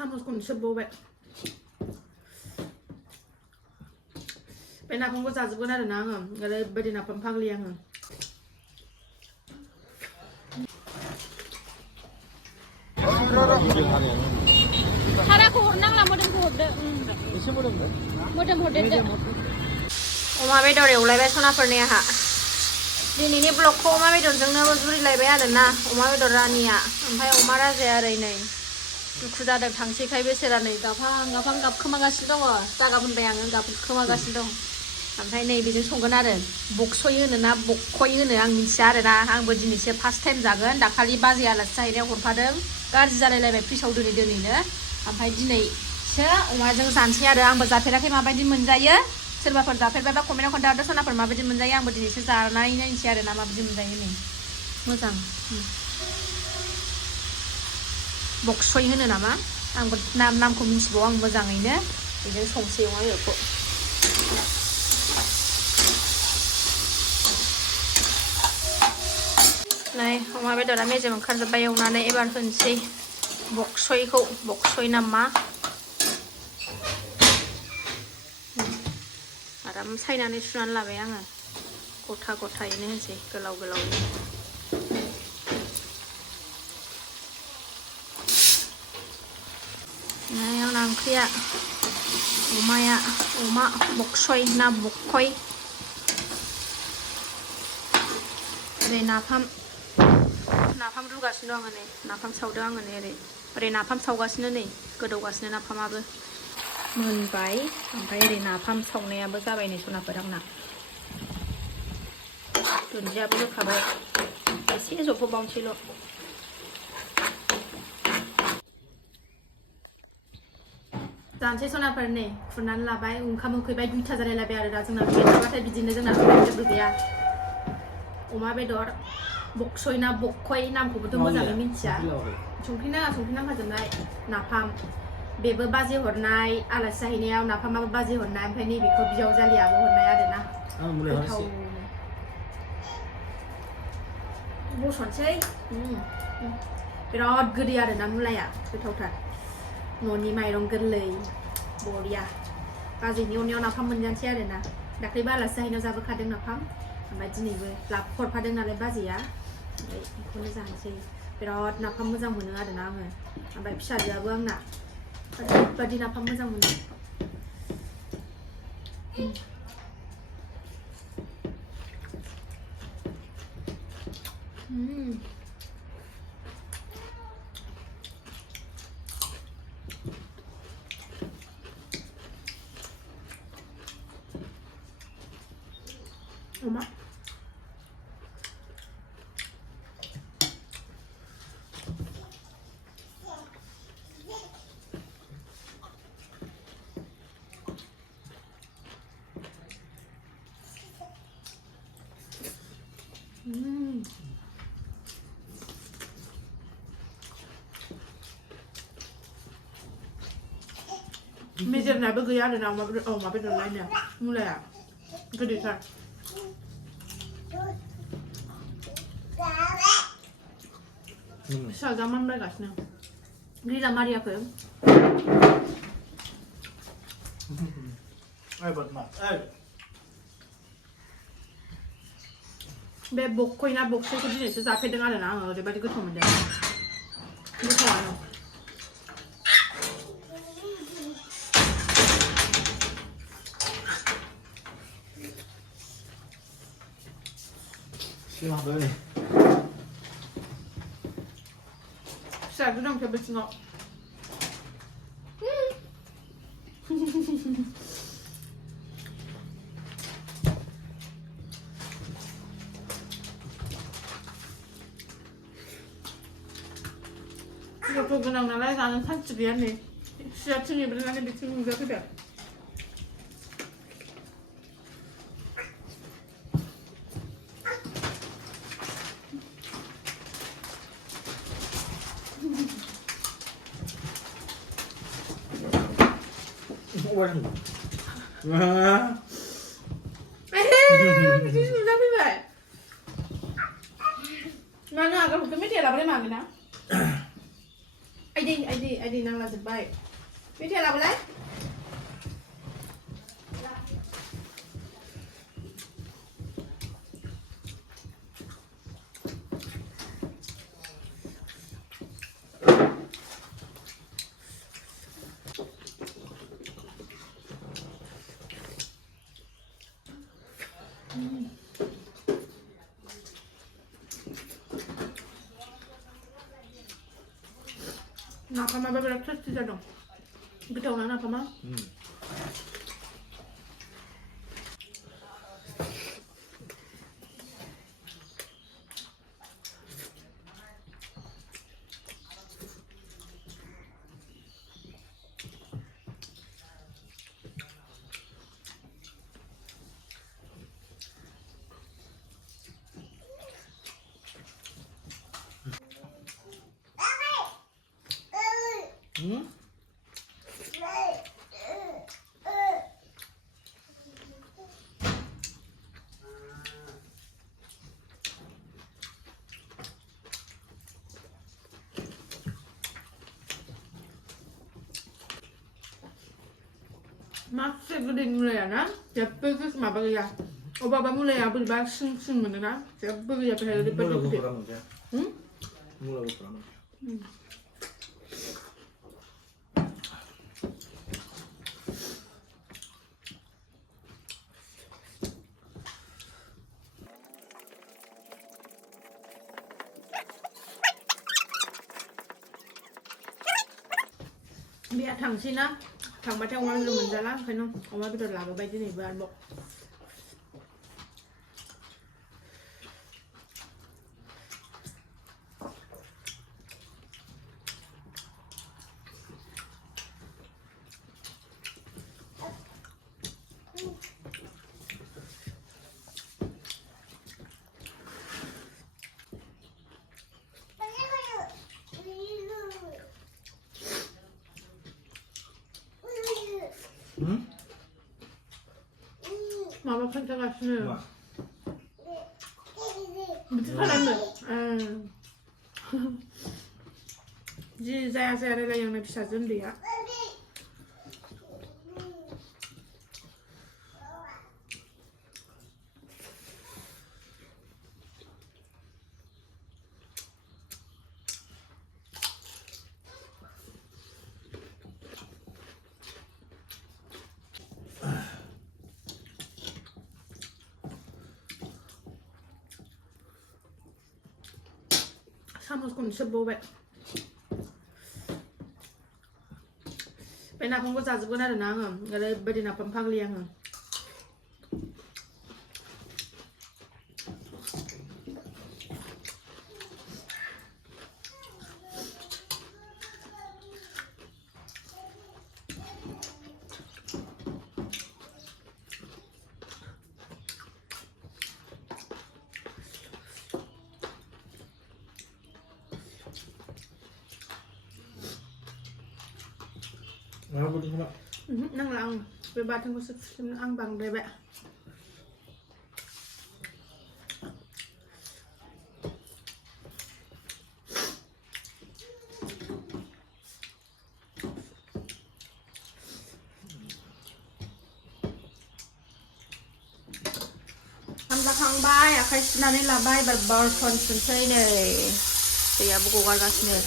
사무건 셔보백ไปนับผมก็จะจุกน่าเดินนางอ่ะก็เลยไปดินับผมพักเลี้ยงอ่ะถ้าได้คูนั่งละโมเดลคูเด้อโมเดลเด้อออกมาไปโดนเร็วเลยไปชนะเฟอร์เนียค่ะดีนี่บล็อกโคมาไปโดนจังเนื้อบุรีเลยไปอ่ะเดินนะออกมาไปโดนรานีอ่ะอันไปออกมาได้เสียอะไรเนี่ยคือจะเดินทางชี้ใครไปเสียอะไรกับพังกับขึ้นมากระชิดต้องอ่ะจากกับมันไปยังกับขึ้นมากระชิดต้องओमफ्राय नै बेजों संगोन आरो बक्सय होनो ना बक्खय होनो आं मिथिया आरोना आंबो दिनैसो फार्स्ट टाइम जागोन दाखालि बाजै आलासि जाहैनायाव हरफादों गाज्रि जालायलायबाय फ्रिजआव दोनैनो ओमफ्राय दिनैसो अमाजों जानोसै आरो आंबो जाफेराखै माबायदि मोनजायो सोरबाफोर जाफेरबायबा कमेन्टआव खोन्थाहरदो सनाफोर माबायदि मोनजायो आंबो दिनैसो जानानै नायनोसै आरो ना माबायदि मोनजायो नै मोजां बक्सय होनो नामा आंबो नामखौ मिथिबावो आं मोजाङैनो बेजों संसै अमा बेदरखौ नै अमा बेदरा मेजेम ओंखारजोब्बाय एवनानै एबार होनोसै बक्सय नामा आराम सायनानै सुनानै लाबाय आङो गथा गथायैनो होनोसै गोलाव गोलावैनो नै आंना ओंख्रिया अमा बक्सय ना बक्खय ओरै नाफाम रुगासिनो दं आङो नै नाफाम सावदों आङो नै ओरै नाफाम सावगासिनो नै गोदौगासिनो नाफामाबो मोनबाय ओमफ्राय ओरै नाफाम सावनायाबो जाबाय नै सनाफोर आंना दुन्दियाबो होखाबाय एसे जबहोबावनोसैल' जानोसै सनाफोर नै खुरनानै लाबाय ओंखाम उखैबाय 2था जालायलायबाय आरो दा जोंना बेदरबाथाय बिदिनो जोंना जेबो गैया अमा बेदर बक्सय ना बक्खय नामखौबोथ' मोजाङै मिथिया संख्रि नांखाजोबनाय नाफाम बेबो बाजै हरनाय आलासि जाहैनायाव नाफामाबो बाजै हरनाय ओमफ्राय नैबेखौ बिजावजालियाबो हरनाय आरोना गोथाव बसनसै बिराद गोदै आरोना मुलाया गोथावथार न'नि माइरं गोरलै बरिया बाजैनि अननायाव नाफाम मोनजानोसै आरोना दाख्लैबो आलासि जाहैनायाव जाबोखादों नाफाम ओमफ्राय दिनैबो हरफादों नालाय बाजैया ओमफ्राय बेखौनो जानोसै बिराद नाफाम मोजां मोनो आरोना आङो ओमफ्राय फिसाजोआबो आंना ओरैबादि नाफाम मोजां मोनो 어마 मेजेम नाबो गैया आरोना अमा बेदर लायनो मुलाया गोदैथार फिसाजोआ मानबायगासिनो ग्रिजा मारियाखै बे बक्खय ना बक्सयखौ दिनैसो जाफेरदों आरोना आङो ओरैबायदि गोथाव मोनदों गोथावानो फिसाजो दं टेबोल सिङाव गथ' गोनां नालाय जानो सान्थि गैया नै सिया थिंनिफ्राय बिथिं नुजाफैबाय बिथिं नुजाफैबाय मानो आगोलथ' मेथाइ लाबोनाय मागोना ID năng là dịch bay biết thế làm đấy Napama beberapa sos tidak dong. Kita ulang napama. Masih gede mulai ya na, siapa itu sama bagi ya. Oba mulai ya beri bag sing mana na, siapa ya perlu diperlukan. Mulai berapa? Biar thằng xin á, thằng mà theo ngoan rồi mình ra lắm phải không? Ông ấy bây giờ làm ở bên cái này vừa ăn bột. Mama kan tak sini. Betul kan anda? Jadi saya ada yang nak bisa jom dia. Sama con sebo vậy. Bên nào không có giá giúp cái nào được nắng à? Ở đây bên nào phẩm phăng liang à? Apa tu nak? Nang lang, bebas tengok sistem ang bang bebek. Hang bay, akai senani labai berbar konsensai ne. Saya buku kalkas ne.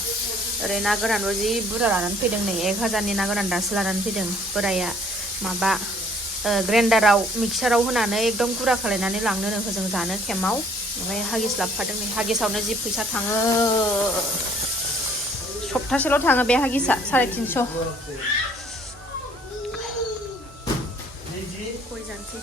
ओरै ना गोरानबो जि बुरजा लानानै फैदों नै 1000 नि ना गोरान दासो लानानै फैदों बोराया माबा ग्राइन्डाराव मिक्साराव होनानै एकदम गुरा खालायनानै लांनो होजों जानो केम्पआव ओमफ्राय हागिस लाबोफादों नै हागिसावनो जि फैसा थाङो सप्तासेल' थाङो बे हागिसा 350 गय जानोसै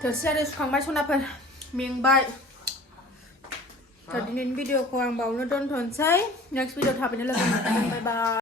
Terus sukangbay sunapan mingbai. Tadi ini video ko ang bawa nonton say. Next video tapin nila sa bye bye.